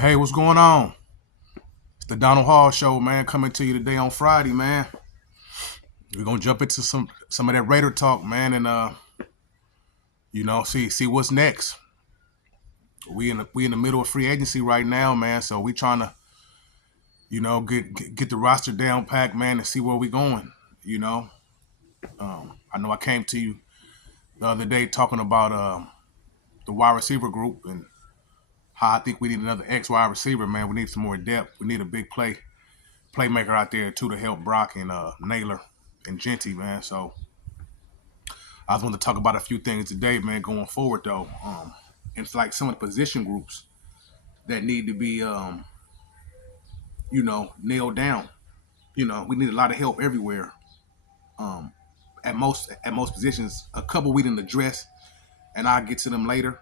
Hey, what's going on? It's the Donald Hall Show, man, coming to you today on Friday, man. We're gonna jump into some of that Raider talk, man, and see what's next. We in the middle of free agency right now, man. So we trying to, get the roster down packed, man, and see where we going. You know, I know I came to you the other day talking about the wide receiver group and how I think we need another X wide receiver, man. We need some more depth. We need a big playmaker out there too to help Brock and Naylor and Genty, man. So I just want to talk about a few things today, man, going forward though. It's like some of the position groups that need to be nailed down. We need a lot of help everywhere. Um, at most positions. A couple we didn't address, and I'll get to them later.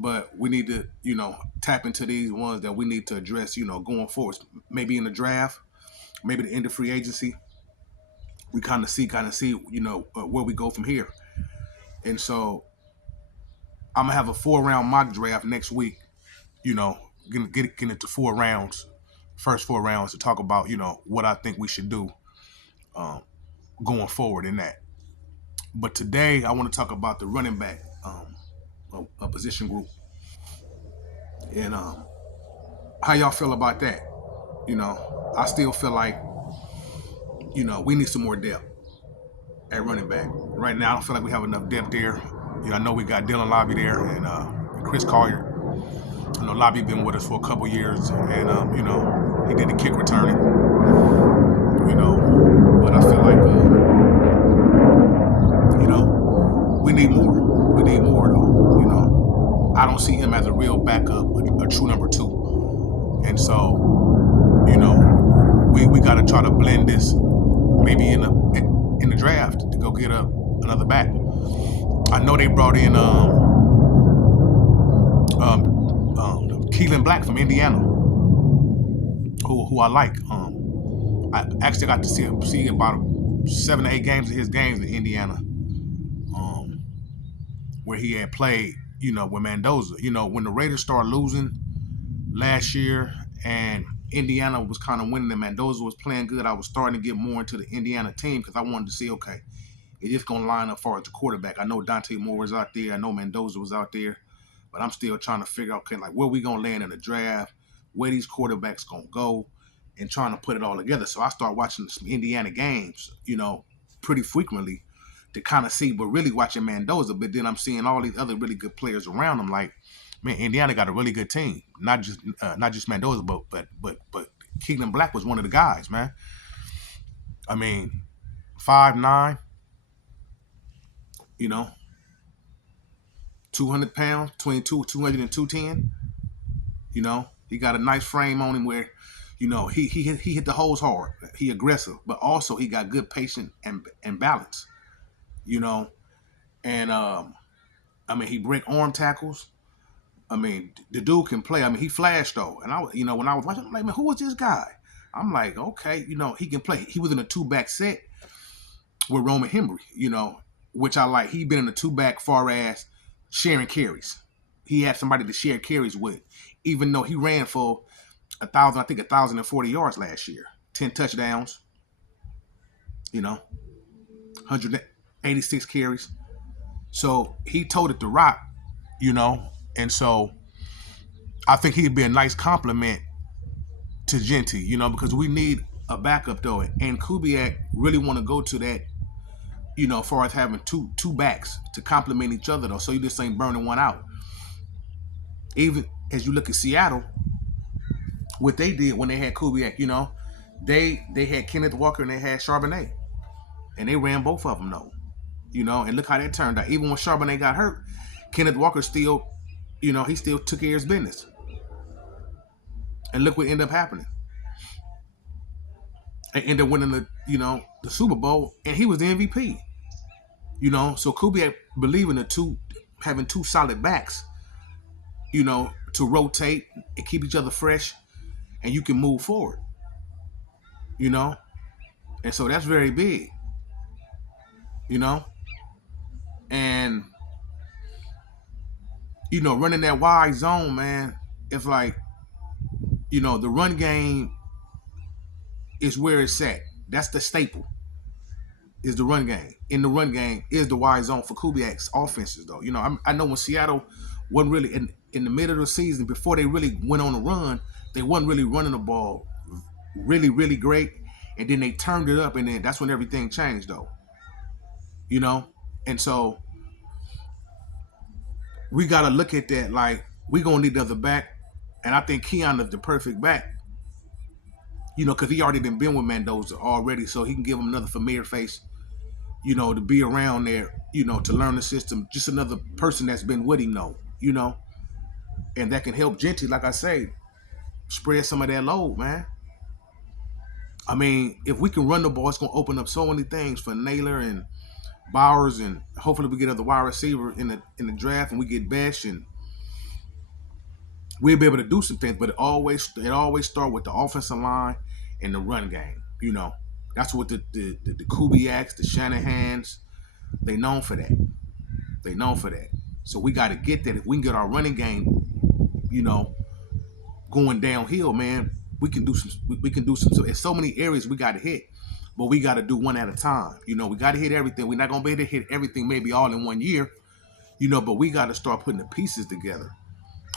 But we need to, tap into these ones that we need to address, going forward. Maybe in the draft, maybe the end of free agency. We kind of see, where we go from here. And so I'm gonna have a 4 round mock draft next week. You know, get into 4 rounds, first 4 rounds to talk about what I think we should do um, going forward in that. But today I want to talk about the running back a position group and how y'all feel about that. I still feel like we need some more depth at running back. Right now, I don't feel like we have enough depth there. I know we got Dylan Lobby there and Chris Collier. I know Lobby been with us for a couple years, and he did the kick returning. But I feel like we need more. We need more though. I don't see him as a real backup, a true number two, and so we got to try to blend this maybe in the draft to go get another back. I know they brought in Keelan Black from Indiana, who I like. I actually got to see about 7 to 8 games of his games in Indiana, um, where he had played. With Mendoza. When the Raiders started losing last year and Indiana was kind of winning and Mendoza was playing good, I was starting to get more into the Indiana team because I wanted to see, okay, is this going to line up as far as the quarterback? I know Dante Moore was out there. I know Mendoza was out there. But I'm still trying to figure out, okay, like where we going to land in the draft, where these quarterbacks going to go, and trying to put it all together. So I start watching some Indiana games, pretty frequently to kind of see, but really watching Mendoza. But then I'm seeing all these other really good players around him. Like, man, Indiana got a really good team. Not just Mendoza, but Keelan Black was one of the guys, man. I mean, 5'9", you know, 200 pounds, 200 and 210. He got a nice frame on him where, he hit the holes hard. He aggressive, but also he got good patience and balance. You know, and he break arm tackles. I mean, the dude can play. I mean, he flashed though, and when I was watching, I'm like, man, who was this guy? I'm like, okay, he can play. He was in a 2-back set with Roman Hembry, which I like. He been in a 2-back far as sharing carries. He had somebody to share carries with, even though he ran for 1,040 yards last year, 10 touchdowns, 186 carries. So he told it to rock, and so I think he'd be a nice compliment to Genty, because we need a backup though, and Kubiak really want to go to that, as far as having two backs to complement each other though, so you just ain't burning one out. Even as you look at Seattle, what they did when they had Kubiak, they had Kenneth Walker and they had Charbonnet, and they ran both of them though, and look how that turned out. Even when Charbonnet got hurt, Kenneth Walker still, he still took care of his business, and look what ended up happening. And ended up winning the Super Bowl, and he was the MVP. So Kubiak believing having two solid backs, to rotate and keep each other fresh, and you can move forward, and so that's very big, and running that wide zone, man. it's like, the run game is where it's at. That's the staple. Is the run game. In the run game is the wide zone for Kubiak's offenses, though. I know when Seattle wasn't really in the middle of the season, before they really went on a run, they wasn't really running the ball really, really great. And then they turned it up, and then that's when everything changed, though. And so we got to look at that like we going to need another back. And I think Keon is the perfect back, because he already been with Mendoza already, so he can give him another familiar face, to be around there, to learn the system. Just another person that's been with him, though, and that can help Gentry, like I say, spread some of that load, man. I mean, if we can run the ball, it's going to open up so many things for Naylor and Bowers, and hopefully we get another wide receiver in the draft, and we get Besh, and we'll be able to do some things. But it always start with the offensive line and the run game. That's what the Kubiaks, the Shanahans, they known for that. They known for that. So we got to get that. If we can get our running game, going downhill, man, we can do some. We can do some. So in so many areas we got to hit, but we got to do one at a time. We got to hit everything. We're not gonna be able to hit everything maybe all in 1 year, but we got to start putting the pieces together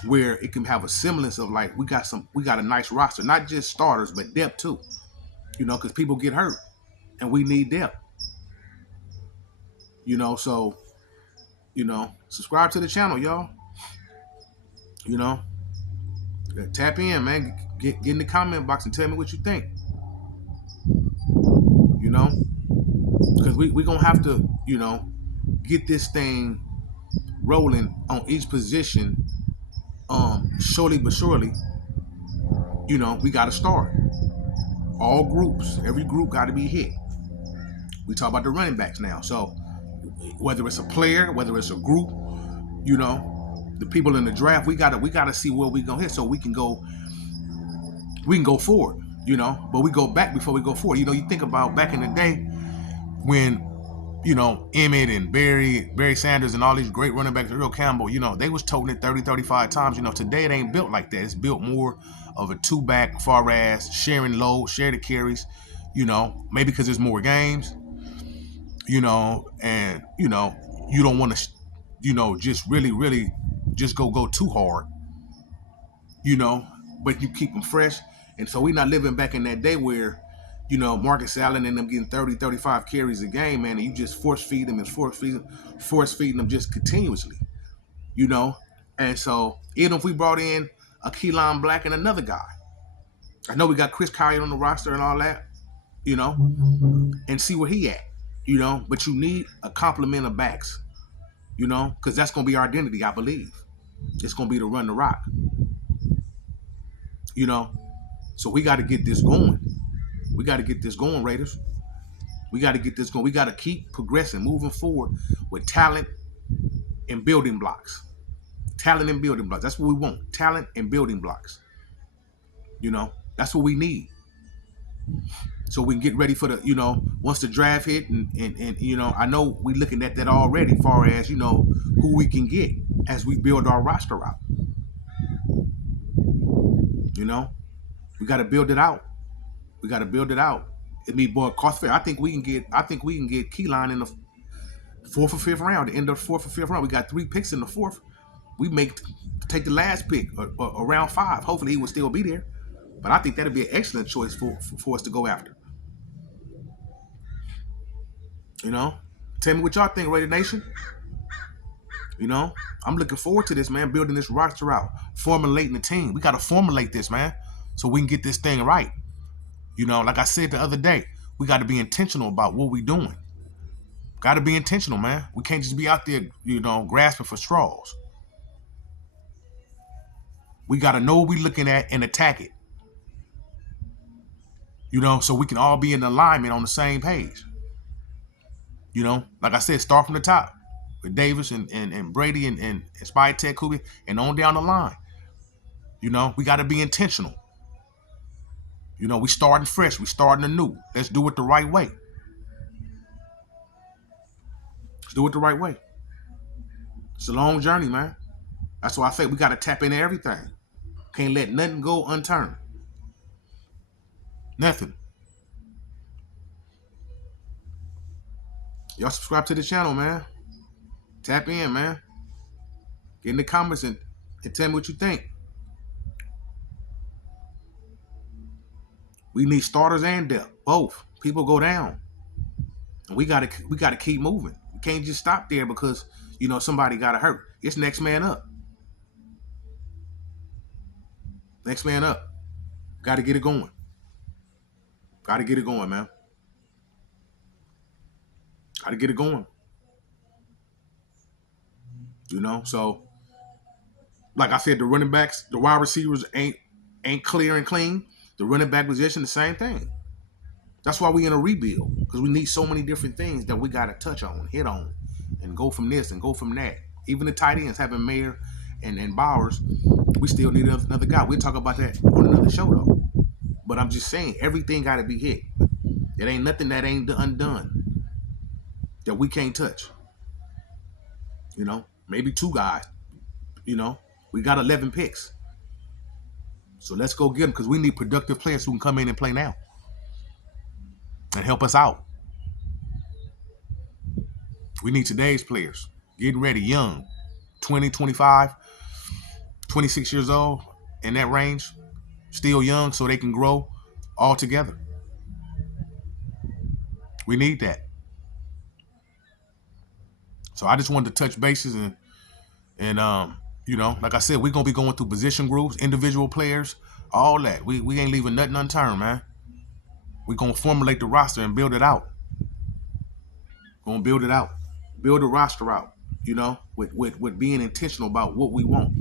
where it can have a semblance of like we got a nice roster, not just starters but depth too. Because people get hurt and we need depth. So subscribe to the channel, y'all. Tap in, man. Get in the comment box and tell me what you think. Because we gonna have to, get this thing rolling on each position. Surely but surely, we got to start. All groups, every group got to be hit. We talk about the running backs now. So whether it's a player, whether it's a group, the people in the draft, we gotta see where we gonna hit so we can go forward. But we go back before we go forward. You think about back in the day when Emmett and Barry Sanders and all these great running backs, Earl Campbell, they was toting it 30, 35 times. Today it ain't built like that. It's built more of a two-back, far as sharing load, share the carries, maybe because there's more games, and, you don't want to, just really, really just go too hard, but you keep them fresh. And so we're not living back in that day where, Marcus Allen and them getting 30, 35 carries a game, man, and you just force feed them just continuously, And so even if we brought in a Keelan Black and another guy, I know we got Chris Collier on the roster and all that, and see where he at, but you need a complement of backs, because that's going to be our identity, I believe. It's going to be to run the rock, So we got to get this going. We got to get this going, Raiders. We got to get this going. We got to keep progressing, moving forward with talent and building blocks. Talent and building blocks. That's what we want. Talent and building blocks. That's what we need. So we can get ready for the, once the draft hit and I know we looking at that already, far as, who we can get as we build our roster out. We got to build it out. We got to build it out. I mean, boy, cost fair. I think we can get Keelan in the 4th or 5th round. The end of the 4th or 5th round. We got 3 picks in the 4th. We take the last pick around 5. Hopefully he will still be there. But I think that'd be an excellent choice for us to go after. Tell me what y'all think, Raider Nation. I'm looking forward to this, man. Building this roster out, formulating the team. We got to formulate this, man, so we can get this thing right. Like I said the other day, we got to be intentional about what we're doing. Got to be intentional, man. We can't just be out there, grasping for straws. We got to know what we're looking at and attack it. So we can all be in alignment on the same page. Like I said, start from the top with Davis and Brady and Spytek, Kubi, and on down the line. We got to be intentional. We starting fresh. We starting anew. Let's do it the right way. Let's do it the right way. It's a long journey, man. That's why I say we got to tap into everything. Can't let nothing go unturned. Nothing. Y'all subscribe to the channel, man. Tap in, man. Get in the comments and tell me what you think. We need starters and depth, both. People go down, and we gotta keep moving. We can't just stop there because somebody got hurt. It's next man up. Next man up. Got to get it going. Got to get it going, man. Got to get it going. So like I said, the running backs, the wide receivers ain't clear and clean. The running back position, the same thing. That's why we in a rebuild, because we need so many different things that we got to touch on, hit on, and go from this and go from that. Even the tight ends, having Mayer and Bowers, we still need another guy. We'll talk about that on another show, though. But I'm just saying, everything got to be hit. It ain't nothing that ain't undone that we can't touch. Maybe two guys. We got 11 picks. So let's go get them, because we need productive players who can come in and play now and help us out. We need today's players. Getting ready, young, 20, 25, 26 years old, in that range. Still young, so they can grow all together. We need that. So I just wanted to touch bases and like I said, we're gonna be going through position groups, individual players, all that. We ain't leaving nothing unturned, man. We're gonna formulate the roster and build it out. Gonna build it out. Build the roster out, with being intentional about what we want.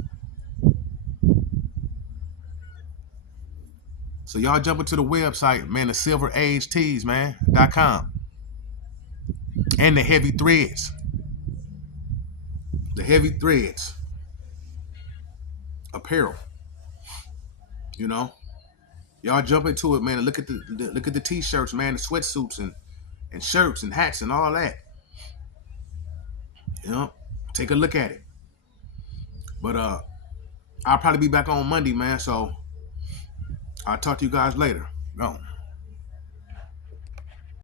So y'all jump into the website, man, the silveragetees, man, .com. And the heavy threads. The heavy threads. Apparel. Y'all jump into it, man, and look at the t-shirts, man, the sweatsuits and shirts and hats and all that. Take a look at it. But I'll probably be back on Monday, man, so I'll talk to you guys later. Go.